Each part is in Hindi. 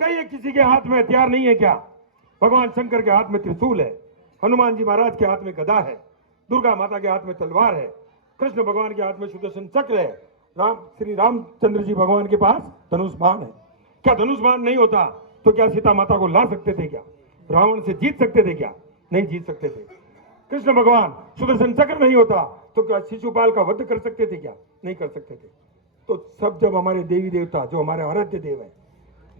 कई किसी के हाथ में हथियार नहीं है क्या? भगवान शंकर के हाथ में त्रिशूल है, हनुमान जी महाराज के हाथ में गदा है, दुर्गा माता के हाथ में तलवार है, कृष्ण भगवान के हाथ में सुदर्शन चक्र है, श्री रामचंद्र जी भगवान के पास धनुष बाण है। क्या धनुष बाण नहीं होता तो क्या सीता माता को ला सकते थे क्या? रावण से जीत सकते थे क्या? नहीं जीत सकते थे। कृष्ण भगवान सुदर्शन चक्र नहीं होता तो क्या शिशुपाल का वध कर सकते थे क्या? नहीं कर सकते थे। तो सब जब हमारे देवी देवता जो हमारे आराध्य देव है,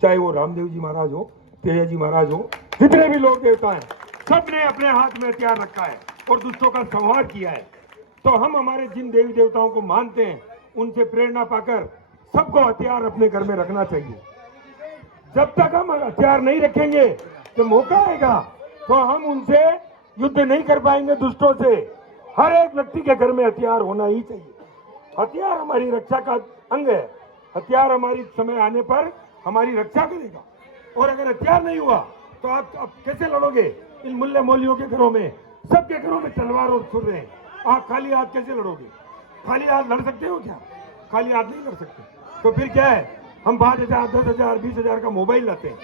चाहे वो रामदेव जी महाराज हो, तेजा जी महाराज हो, जितने भी लोग देवता हैं, सबने अपने हाथ में हथियार रखा है और दुष्टों का संहार किया है। तो हम हमारे जिन देवी देवताओं को मानते हैं उनसे प्रेरणा पाकर सबको हथियार अपने घर में रखना चाहिए। जब तक हम हथियार नहीं रखेंगे तो मौका आएगा तो हम उनसे युद्ध नहीं कर पाएंगे दुष्टों से। हर एक व्यक्ति के घर में हथियार होना ही चाहिए। हथियार हमारी रक्षा का अंग है। हथियार हमारी समय आने पर हमारी रक्षा करेगा। और अगर हथियार नहीं हुआ तो आप कैसे लड़ोगे? इन मुल्ले मौलियों के घरों में, सबके घरों में तलवार और छुरे हैं। आप खाली हाथ कैसे लड़ोगे? खाली हाथ लड़ सकते हो क्या? खाली हाथ नहीं लड़ सकते। तो फिर क्या है, हम 5,000, 10,000, 20,000 का मोबाइल लाते हैं,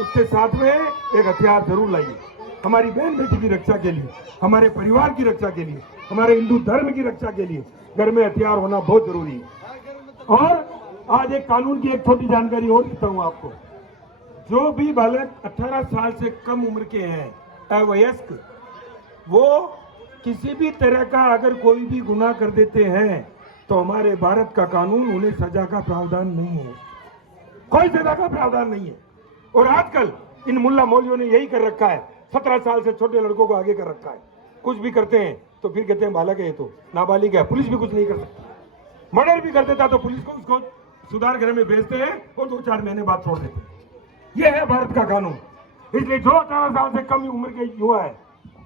उसके साथ में एक हथियार जरूर लाइए। हमारी बहन बेटी की रक्षा के लिए, हमारे परिवार की रक्षा के लिए, हमारे हिंदू धर्म की रक्षा के लिए घर में हथियार होना बहुत जरूरी है। और आज एक कानून की एक छोटी जानकारी और देता हूं आपको। जो भी बालक 18 साल से कम उम्र के हैं, अवयस्क, वो किसी भी तरह का अगर कोई भी गुनाह कर देते हैं तो हमारे भारत का कानून उन्हें सजा का प्रावधान नहीं है। कोई सजा का प्रावधान नहीं है। और आजकल इन मुल्ला मौलियों ने यही कर रखा है। 17 साल से छोटे लड़कों को आगे कर रखा है। कुछ भी करते हैं तो फिर कहते हैं बालक है, तो नाबालिग है, पुलिस भी कुछ नहीं कर सकती। मर्डर भी कर देता तो पुलिस को उसको सुधार गृह में भेजते हैं और 2-4 महीने बाद छोड़ देते हैं। यह है भारत का कानून। इसलिए जो 18 साल से कम उम्र के युवा है,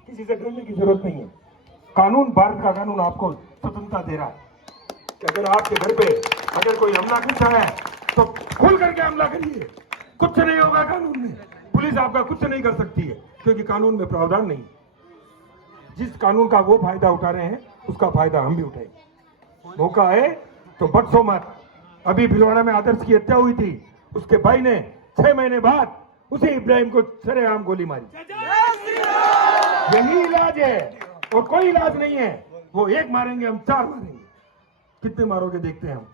किसी से डरने की जरूरत नहीं है। कानून, भारत का कानून आपको स्वतंत्रता दे रहा है कि अगर आपके घर पे अगर कोई हमला करता है तो खुल करके हमला करिए, कुछ नहीं होगा। कानून में पुलिस आपका कुछ नहीं कर सकती है क्योंकि कानून में प्रावधान नहीं। जिस कानून का वो फायदा उठा रहे हैं उसका फायदा हम भी उठाएंगे। मौका है तो बख्शो मत। अभी भिलवाड़ा में आदर्श की हत्या हुई थी, उसके भाई ने 6 महीने बाद उसी इब्राहिम को सरेआम गोली मारी। यही इलाज है और कोई इलाज नहीं है। वो एक मारेंगे, हम 4 मारेंगे। कितने मारोगे देखते हैं हम।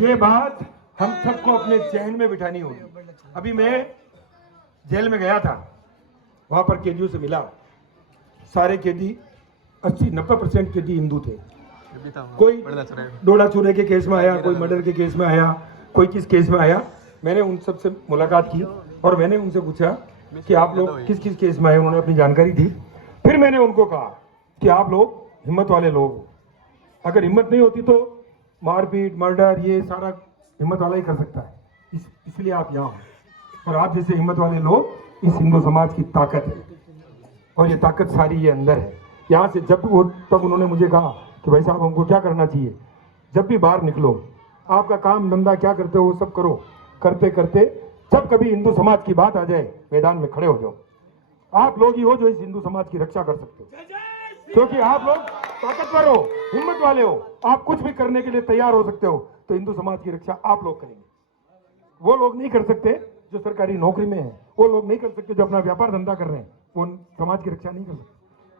ये बात हम सबको अपने चैन में बिठानी होगी। अभी मैं जेल में गया था, वहां पर कैदियों से मिला। सारे कैदी 80-90% कैदी हिंदू थे। कोई डोडा चूरे के केस में आया, कोई मर्डर के केस में आया, कोई किस केस में आया। मैंने उन सब से मुलाकात की और मैंने उनसे पूछा कि आप लोग किस किस केस में आए। उन्होंने अपनी जानकारी दी। फिर मैंने उनको कहा कि आप लोग हिम्मत वाले लोग, अगर हिम्मत नहीं होती तो मारपीट, मर्डर, ये सारा हिम्मत वाला ही कर सकता है। इसलिए आप यहाँ हो। और आप जैसे हिम्मत वाले लोग इस हिंदू समाज की ताकत है और ये ताकत सारी ये अंदर है। यहाँ से जब वो तब उन्होंने मुझे कहा कि भाई साहब हमको क्या करना चाहिए? जब भी बाहर निकलो, आपका काम धंधा क्या करते हो वो सब करो। करते करते जब कभी हिंदू समाज की बात आ जाए, मैदान में खड़े हो जाओ। आप लोग ही हो जो इस हिंदू समाज की रक्षा कर सकते हो, क्योंकि आप लोग ताकतवर हो, हिम्मत वाले हो, आप कुछ भी करने के लिए तैयार हो सकते हो। तो हिंदू समाज की रक्षा आप लोग करेंगे। वो लोग नहीं कर सकते जो सरकारी नौकरी में है, वो लोग नहीं कर सकते जो अपना व्यापार धंधा कर रहे हैं, वो समाज की रक्षा नहीं कर सकते।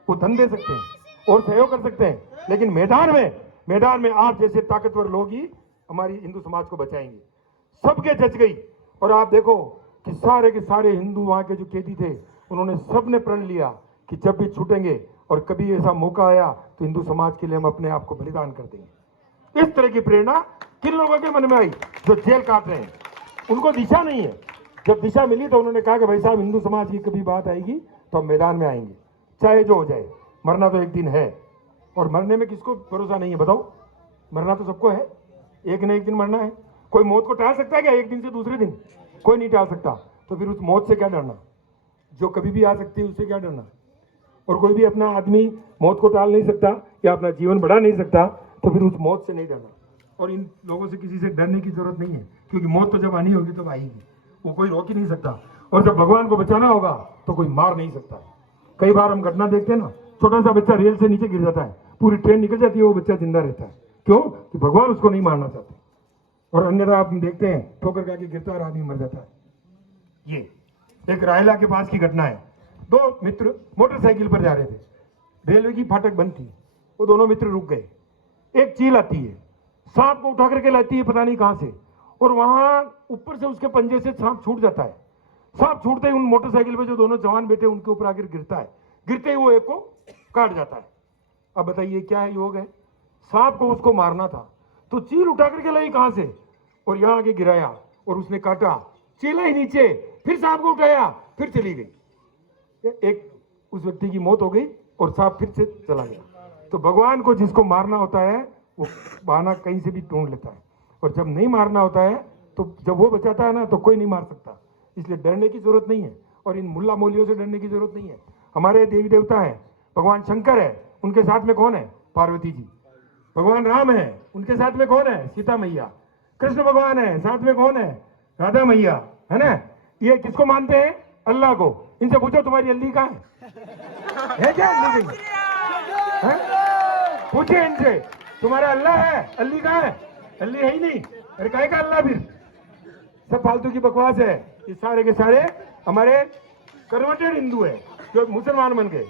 वो धन दे सकते हैं और सहयोग कर सकते हैं, लेकिन मैदान में आप जैसे ताकतवर लोग ही हमारी हिंदू समाज को बचाएंगे। सबके जच गई। और आप देखो कि सारे के सारे हिंदू वहां के जो कैदी थे, उन्होंने सबने प्रण लिया कि जब भी छूटेंगे और कभी ऐसा मौका आया तो हिंदू समाज के लिए हम अपने आप को बलिदान कर देंगे। इस तरह की प्रेरणा किन लोगों के मन में आई? जो जेल काट रहे हैं, उनको दिशा नहीं है। जब दिशा मिली तो उन्होंने कहा कि भाई साहब हिंदू समाज की कभी बात आएगी तो हम मैदान में आएंगे, चाहे जो हो जाए। मरना तो एक दिन है और मरने में किसको भरोसा नहीं है बताओ? मरना तो सबको है, एक न एक दिन मरना है। कोई मौत को टाल सकता है क्या एक दिन से दूसरे दिन? कोई नहीं टाल सकता। तो फिर उस मौत से क्या डरना? जो कभी भी आ सकती है उससे क्या डरना? और कोई भी अपना आदमी मौत को टाल नहीं सकता या अपना जीवन बढ़ा नहीं सकता, तो फिर उस मौत से नहीं डरना। और इन लोगों से किसी से डरने की जरूरत नहीं है, क्योंकि मौत तो जब आनी होगी तब आएगी, वो कोई रोक ही नहीं सकता। और जब भगवान को बचाना होगा तो कोई मार नहीं सकता। कई बार हम घटना देखते हैं ना, छोटा सा बच्चा रेल से नीचे गिर जाता है, पूरी ट्रेन निकल जाती है, वो बच्चा जिंदा रहता है। क्यों? कि भगवान उसको नहीं मारना चाहते। और अन्यथा आप देखते हैं ठोकर खा के गिरता है और आदमी मर जाता है। ये एक रायला के पास की घटना है। दो मित्र मोटरसाइकिल पर जा रहे थे, रेलवे की फाटक बंद थी, वो दोनों मित्र रुक गए। एक चील आती है, सांप को उठा करके लाती है पता नहीं कहां से, और वहां ऊपर से उसके पंजे से सांप छूट जाता है। सांप छूटते ही उन मोटरसाइकिल पे जो दोनों जवान बैठे उनके ऊपर आकर गिरता है, गिरते ही वो एक को काट जाता है। अब बताइए क्या है योग है? सांप को उसको मारना था तो चील उठा करके लाई कहां से और यहां आके गिराया और उसने काटा, चीला ही नीचे, फिर सांप को उठाया, फिर चली गई। एक उस व्यक्ति की मौत हो गई और सांप फिर से चला गया। तो भगवान को जिसको मारना होता है वो बहाना कहीं से भी ढूंढ लेता है, और जब नहीं मारना होता है तो जब वो बचाता है ना तो कोई नहीं मार सकता। इसलिए डरने की जरूरत नहीं है, और इन मुल्ला मौलियों से डरने की जरूरत नहीं है। हमारे देवी देवता हैं, भगवान शंकर है, उनके साथ में कौन है? पार्वती जी। भगवान राम है, उनके साथ में कौन है? सीता मैया। कृष्ण भगवान है, साथ में कौन है? राधा मैया, है ना? ये किसको मानते हैं? अल्लाह को। इनसे पूछो तुम्हारी अल्ली कहाँ है क्या अल्ली कहीं? पूछे इनसे, तुम्हारा अल्लाह है, अल्ली कहाँ है? अल्ली है ही नहीं। अरे काहे का अल्लाह? फिर सब फालतू की बकवास है। ये सारे के सारे हमारे कन्वर्टेड हिंदू है जो मुसलमान बन गए।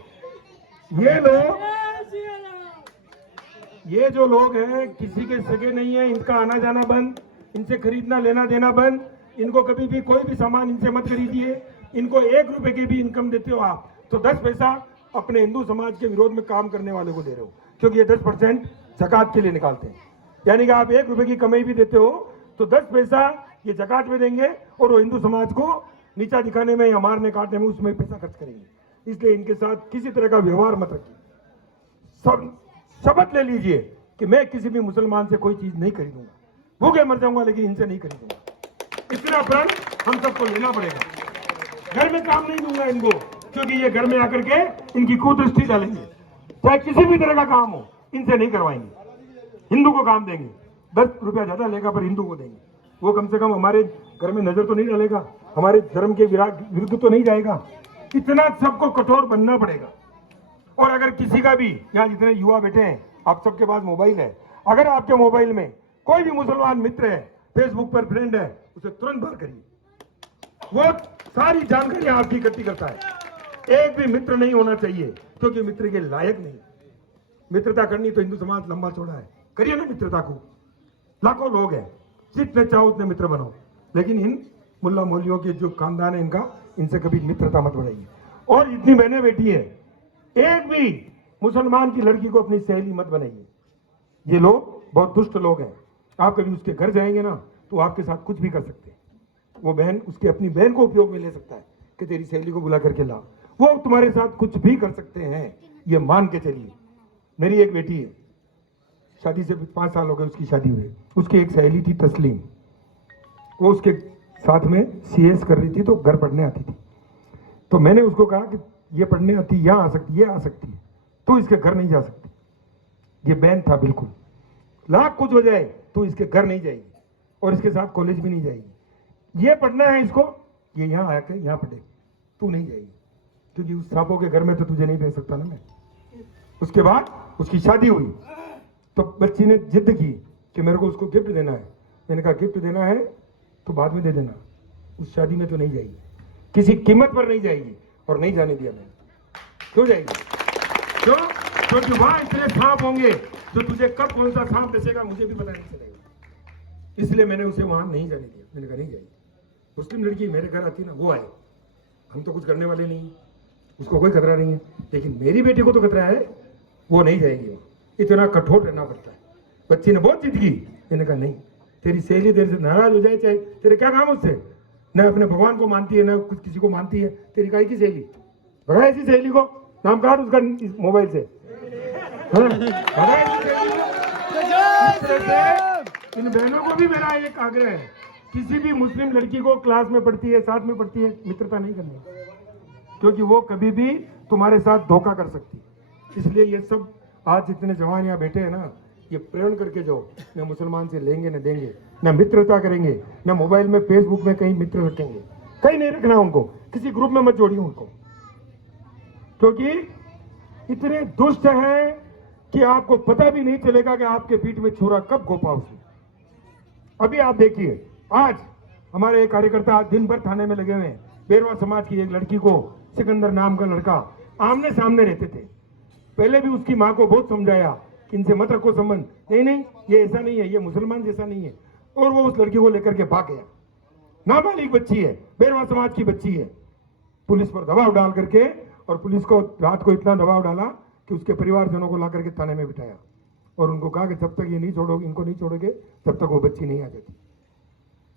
ये जो लोग हैं किसी के सगे नहीं है, इनका आना जाना बंद, इनसे खरीदना लेना देना बंद, इनको कभी भी कोई भी सामान इनसे मत खरीदिए। इनको 1 रुपए की भी इनकम देते हो आप तो 10 पैसा अपने हिंदू समाज के विरोध में काम करने वाले को दे रहे हो, क्योंकि ये 10% ज़कात के लिए निकालते हैं। यानी कि आप 1 रुपए की कमाई भी देते हो तो 10 पैसा ये ज़कात में देंगे, और वो हिंदू समाज को नीचा दिखाने में या मारने काटने में उसमें पैसा खर्च करेंगे। इसलिए इनके साथ किसी तरह का व्यवहार मत रखिए। सब शपथ ले लीजिए कि मैं किसी भी मुसलमान से कोई चीज नहीं खरीदूंगा, भूखे मर जाऊंगा लेकिन इनसे नहीं खरीदूंगा। इतना प्रण हम सबको लेना पड़ेगा। घर में काम नहीं दूंगा इनको, क्योंकि ये घर में आकर के इनकी कुदृष्टि डालेंगे। चाहे किसी भी तरह का काम हो इनसे नहीं करवाएंगे। हिंदू को काम देंगे, 10 रुपया ज्यादा लेगा पर हिंदू को देंगे। वो कम से कम हमारे घर में नजर तो नहीं डालेगा, हमारे धर्म के विरुद्ध तो नहीं जाएगा। इतना सबको कठोर बनना पड़ेगा। और अगर किसी का भी, यहाँ जितने युवा बैठे हैं आप सबके पास मोबाइल है, अगर आपके मोबाइल में कोई भी मुसलमान मित्र है, फेसबुक पर फ्रेंड है, उसे तुरंत बाहर करिए। वो सारी जानकारी आपकी इकट्ठी करता है। एक भी मित्र नहीं होना चाहिए, क्योंकि मित्र के लायक नहीं। मित्रता करनी तो हिंदू समाज लंबा चौड़ा है, करिए ना मित्रता को। लाखों लोग हैं, जितने चाहो उतने मित्र बनो, लेकिन इन मुल्ला मौलियों के जो खानदान है इनका, इनसे कभी मित्रता मत बढ़ाइए। और इतनी बहनें बैठी है, एक भी मुसलमान की लड़की को अपनी सहेली मत बनाइए। ये लोग बहुत दुष्ट लोग हैं। आप कभी उसके घर जाएंगे ना तो आपके साथ कुछ भी कर सकते हैं। वो बहन उसके अपनी बहन को उपयोग में ले सकता है कि तेरी सहेली को बुला करके ला। वो तुम्हारे साथ कुछ भी कर सकते हैं, ये मान के चलिए। मेरी एक बेटी है, शादी से 5 साल हो गए उसकी शादी हुई। उसकी एक सहेली थी तस्लीम, वो उसके साथ में CS कर रही थी, तो घर पढ़ने आती थी। तो मैंने उसको कहा कि ये पढ़ने आती, यहाँ आ सकती, ये आ सकती है, तो इसके घर नहीं जा सकती। ये बैन था बिल्कुल, लाख कुछ हो जाए तो इसके घर नहीं जाएगी और इसके साथ कॉलेज भी नहीं जाएगी। ये पढ़ना है इसको, ये यहाँ आकर यहाँ पढ़े, तू नहीं जाएगी, क्योंकि उस सांपों के घर में तो तुझे नहीं भेज सकता ना मैं। उसके बाद उसकी शादी हुई तो बच्ची ने जिद की कि मेरे को उसको गिफ्ट देना है। मैंने कहा गिफ्ट देना है तो बाद में दे देना, उस शादी में तो नहीं जाएगी, किसी कीमत पर नहीं जाएगी। और नहीं जाने दिया मैंने। क्यों जाएगी? क्यों? क्योंकि वहां इतने सांप होंगे तो तुझे कब कौन सा सांप डसेगा मुझे भी पता नहीं चलेगा। इसलिए मैंने उसे वहां नहीं जाने दिया। मैंने कहा नहीं जाएगी। मुस्लिम लड़की मेरे घर आती ना, वो आए, हम तो कुछ करने वाले नहीं, उसको कोई खतरा नहीं है, लेकिन मेरी बेटी को तो खतरा है, वो नहीं जाएगी। वहां इतना कठोर रहना पड़ता है। बच्ची ने बहुत जिद की, मैंने कहा नहीं, तेरी सहेली तेरे से नाराज हो जाए, चाहे तेरे क्या काम उससे, न अपने भगवान को मानती है न कुछ किसी को मानती है, तेरी काहे की सहेली? भगा ऐसी सहेली को, नाम काट उसका मोबाइल से। इन बहनों को भी मेरा एक आग्रह है, किसी भी मुस्लिम लड़की को क्लास में पढ़ती है, साथ में पढ़ती है, मित्रता नहीं करनी, क्योंकि वो कभी भी तुम्हारे साथ धोखा कर सकती है। इसलिए ये सब आज जितने जवान यहाँ बैठे हैं ना, ये प्रेरण करके जाओ, न मुसलमान से लेंगे न देंगे, न मित्रता करेंगे, न मोबाइल में फेसबुक में कहीं मित्र रखेंगे, कहीं नहीं रखना उनको, किसी ग्रुप में मत जोड़िए उनको, क्योंकि इतने दुष्ट हैं कि आपको पता भी नहीं चलेगा कि आपके पीठ में छुरा कब घोपा उसने। अभी आप देखिए, आज हमारे एक कार्यकर्ता आज दिन भर थाने में लगे हुए हैं। बेरवा समाज की एक लड़की को, सिकंदर नाम का लड़का, आमने सामने रहते थे। पहले भी उसकी माँ को बहुत समझाया कि इनसे मत रखो संबंध, नहीं नहीं ये ऐसा नहीं है, ये मुसलमान जैसा नहीं है, और वो उस लड़की को लेकर के भाग गया। नाबालिग बच्ची है, बेरवा समाज की बच्ची है। पुलिस पर दबाव डाल करके, और पुलिस को रात को इतना दबाव डाला कि उसके परिवारजनों को ला करके थाने में बिठाया और उनको कहा कि जब तक ये नहीं छोड़ोगे, इनको नहीं छोड़ोगे, तब तक वो बच्ची नहीं आ जाती।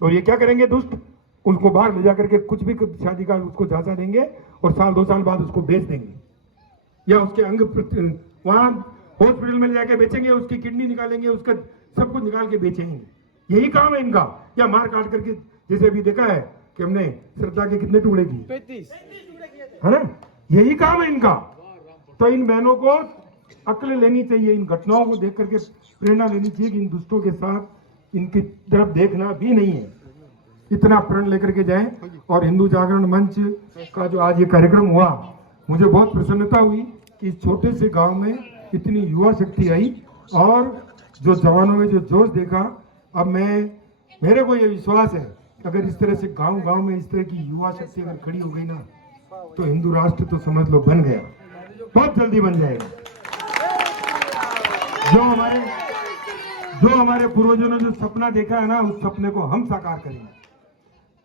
और ये क्या करेंगे दुष्ट, उसको बाहर ले जाकर के कुछ भी शादी का उसको झांसा देंगे और साल 2 साल बाद उसको बेच देंगे, या उसके अंग वहां हॉस्पिटल में ले जाकर बेचेंगे, उसकी किडनी निकालेंगे, उसका सब कुछ निकाल के बेचेंगे। यही काम है इनका। या मार काट करके, जैसे अभी देखा है कि हमने श्रद्धा के कितने टुकड़े किए, 35 है ना, यही काम है इनका। तो इन बहनों को अक्ल लेनी चाहिए, इन घटनाओं को देख करके प्रेरणा लेनी चाहिए कि इन दुष्टों के साथ इनकी तरफ देखना भी नहीं है। इतना प्रण लेकर के जाएं। और हिंदू जागरण मंच का जो आज ये कार्यक्रम हुआ, मुझे बहुत प्रसन्नता हुई कि इस छोटे से गांव में इतनी युवा शक्ति आई और जो जवानों में जो जोश देखा। अब मेरे को ये विश्वास है कि अगर इस तरह से गांव में इस तरह की युवा शक्ति अगर खड़ी हो गई ना, तो हिंदू राष्ट्र तो समझ लो बन गया, बहुत जल्दी बन जाएगा। जो हमारे पूर्वजों ने जो सपना देखा है ना, उस सपने को हम साकार करेंगे,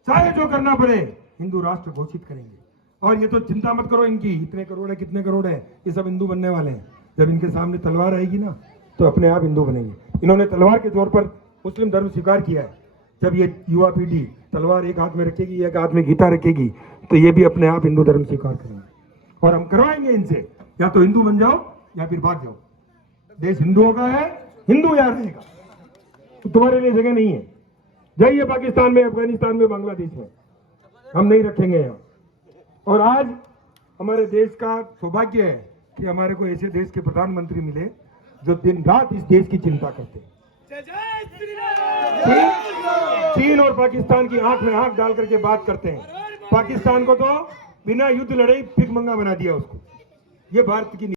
चाहे जो करना पड़े, हिंदू राष्ट्र घोषित करेंगे। और ये तो चिंता मत करो इनकी, इतने करोड़ है, कितने करोड़ है, ये सब हिंदू बनने वाले हैं। जब इनके सामने तलवार आएगी ना, तो अपने आप हिंदू बनेंगे। इन्होंने तलवार के जोर पर मुस्लिम धर्म स्वीकार किया है। जब ये युवा पीढ़ी तलवार एक हाथ में रखेगी, एक हाथ में गीता रखेगी, तो ये भी अपने आप हिंदू धर्म स्वीकार करेंगे। और हम करवाएंगे इनसे, या तो हिंदू बन जाओ या फिर भाग जाओ। देश हिंदुओं का है, हिंदू यहाँ रहेगा, तो तुम्हारे लिए जगह नहीं है। जाइए पाकिस्तान में, अफगानिस्तान में, बांग्लादेश में, हम नहीं रखेंगे यहाँ। और आज हमारे देश का सौभाग्य है कि हमारे को ऐसे देश के प्रधानमंत्री मिले जो दिन रात इस देश की चिंता करते हैं। चीन और पाकिस्तान की आंख में आंख डाल करके बात करते हैं। पाकिस्तान को तो बिना युद्ध लड़े भिखमंगा बना दिया उसको। ये भारत की